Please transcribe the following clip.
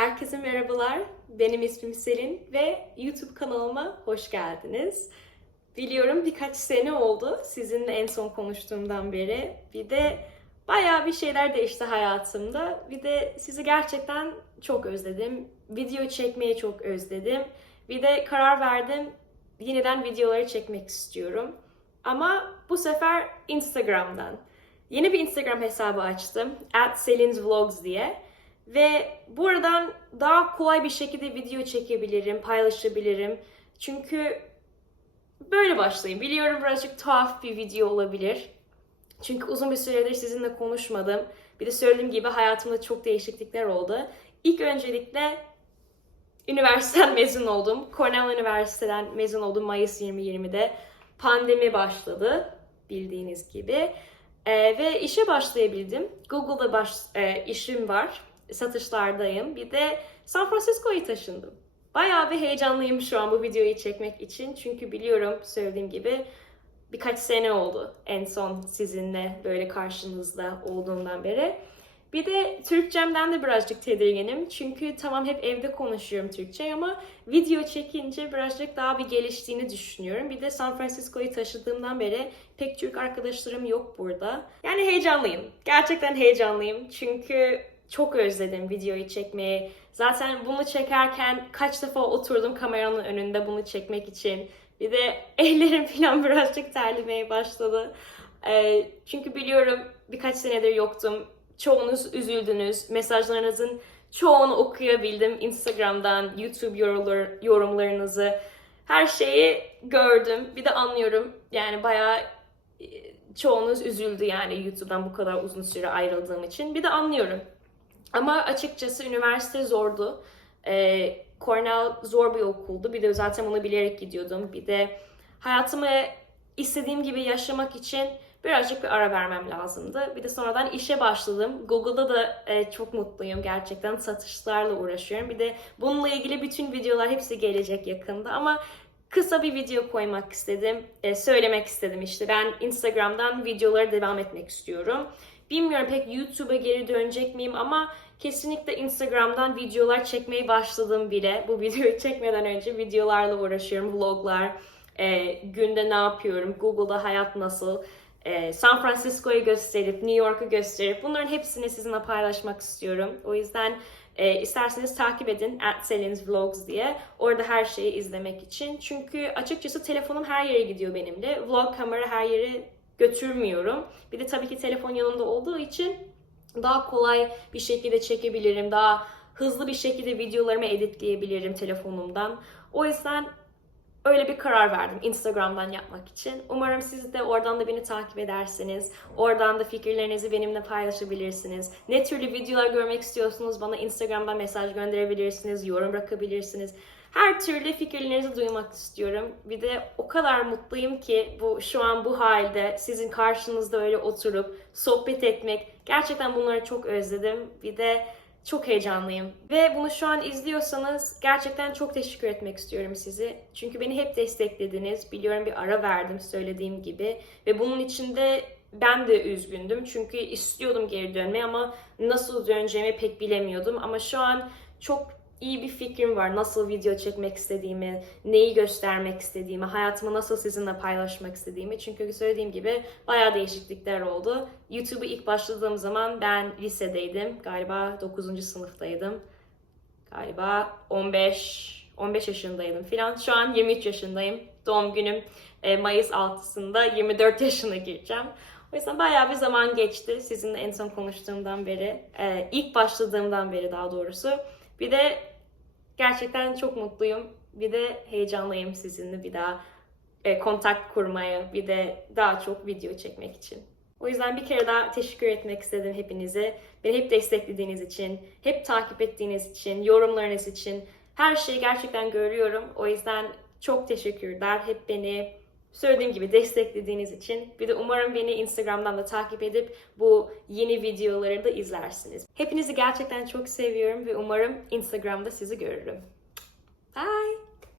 Herkese merhabalar. Benim ismim Selin ve YouTube kanalıma hoş geldiniz. Biliyorum birkaç sene oldu sizinle en son konuştuğumdan beri. Bir de bayağı bir şeyler değişti hayatımda. Bir de sizi gerçekten çok özledim. Video çekmeyi çok özledim. Bir de karar verdim yeniden videoları çekmek istiyorum. Ama bu sefer Instagram'dan. Yeni bir Instagram hesabı açtım. At Selin's Vlogs diye. Ve buradan daha kolay bir şekilde video çekebilirim, paylaşabilirim. Çünkü böyle başlayayım. Biliyorum birazcık tuhaf bir video olabilir. Çünkü uzun bir süredir sizinle konuşmadım. Bir de söylediğim gibi hayatımda çok değişiklikler oldu. İlk öncelikle üniversiteden mezun oldum. Cornell Üniversiteden mezun oldum Mayıs 2020'de. Pandemi başladı bildiğiniz gibi. Ee, ve işe başlayabildim. Google'da baş, e, işim var. Satışlardayım. Bir de San Francisco'ya taşındım. Bayağı bir heyecanlıyım şu an bu videoyu çekmek için. Çünkü biliyorum söylediğim gibi birkaç sene oldu en son sizinle böyle karşınızda olduğumdan beri. Bir de Türkçemden de birazcık tedirginim. Çünkü tamam hep evde konuşuyorum Türkçe ama video çekince birazcık daha bir geliştiğini düşünüyorum. Bir de San Francisco'yu taşıdığımdan beri pek Türk arkadaşlarım yok burada. Yani heyecanlıyım. Gerçekten heyecanlıyım. Çünkü çok özledim videoyu çekmeyi. Zaten bunu çekerken kaç defa oturdum kameranın önünde bunu çekmek için. Bir de ellerim falan birazcık terlemeye başladı. Ee, çünkü biliyorum birkaç senedir yoktum. Çoğunuz üzüldünüz. Mesajlarınızın çoğunu okuyabildim. Instagram'dan, YouTube yorumlar, yorumlarınızı. Her şeyi gördüm. Bir de anlıyorum. Yani bayağı e, çoğunuz üzüldü yani YouTube'dan bu kadar uzun süre ayrıldığım için. Bir de anlıyorum. Ama açıkçası üniversite zordu. Ee, Cornell zor bir okuldu. Bir de zaten bunu bilerek gidiyordum. Bir de hayatımı istediğim gibi yaşamak için birazcık bir ara vermem lazımdı. Bir de sonradan işe başladım. Google'da da e, çok mutluyum gerçekten. Satışlarla uğraşıyorum. Bir de bununla ilgili bütün videolar hepsi gelecek yakında. Ama kısa bir video koymak istedim. E, söylemek istedim işte. Ben Instagram'dan videoları devam etmek istiyorum. Bilmiyorum pek YouTube'a geri dönecek miyim ama kesinlikle Instagram'dan videolar çekmeye başladım bile. Bu videoyu çekmeden önce videolarla uğraşıyorum, vloglar, e, günde ne yapıyorum, Google'da hayat nasıl, e, San Francisco'yu gösterip, New York'u gösterip bunların hepsini sizinle paylaşmak istiyorum. O yüzden e, isterseniz takip edin Selin's Vlogs diye. Orada her şeyi izlemek için. Çünkü açıkçası telefonum her yere gidiyor benimle. Vlog kamera her yere götürmüyorum. Bir de tabii ki telefon yanımda olduğu için daha kolay bir şekilde çekebilirim. Daha hızlı bir şekilde videolarımı editleyebilirim telefonumdan. O yüzden öyle bir karar verdim Instagram'dan yapmak için. Umarım siz de oradan da beni takip edersiniz. Oradan da fikirlerinizi benimle paylaşabilirsiniz. Ne türlü videolar görmek istiyorsunuz bana Instagram'dan mesaj gönderebilirsiniz, yorum bırakabilirsiniz. Her türlü fikirlerinizi duymak istiyorum. Bir de o kadar mutluyum ki bu şu an bu halde sizin karşınızda öyle oturup sohbet etmek gerçekten bunları çok özledim. Bir de çok heyecanlıyım. Ve bunu şu an izliyorsanız gerçekten çok teşekkür etmek istiyorum sizi. Çünkü beni hep desteklediniz. Biliyorum bir ara verdim söylediğim gibi. Ve bunun içinde ben de üzgündüm. Çünkü istiyordum geri dönmeyi ama nasıl döneceğimi pek bilemiyordum. Ama şu an çok iyi bir fikrim var. Nasıl video çekmek istediğimi, neyi göstermek istediğimi, hayatımı nasıl sizinle paylaşmak istediğimi. Çünkü söylediğim gibi bayağı değişiklikler oldu. YouTube'u ilk başladığım zaman ben lisedeydim. Galiba 9. sınıftaydım. Galiba 15 15 yaşındaydım filan. Şu an 23 yaşındayım. Doğum günüm e, Mayıs 6'sında 24 yaşına gireceğim. O yüzden bayağı bir zaman geçti sizinle en son konuştuğumdan beri. E, ilk başladığımdan beri daha doğrusu. Bir de gerçekten çok mutluyum. Bir de heyecanlıyım sizinle bir daha e, kontak kurmaya, bir de daha çok video çekmek için. O yüzden bir kere daha teşekkür etmek istedim hepinize. Beni hep desteklediğiniz için, hep takip ettiğiniz için, yorumlarınız için. Her şeyi gerçekten görüyorum. O yüzden çok teşekkürler. Hep beni söylediğim gibi desteklediğiniz için. Bir de umarım beni Instagram'dan da takip edip bu yeni videoları da izlersiniz. Hepinizi gerçekten çok seviyorum ve umarım Instagram'da sizi görürüm. Bye!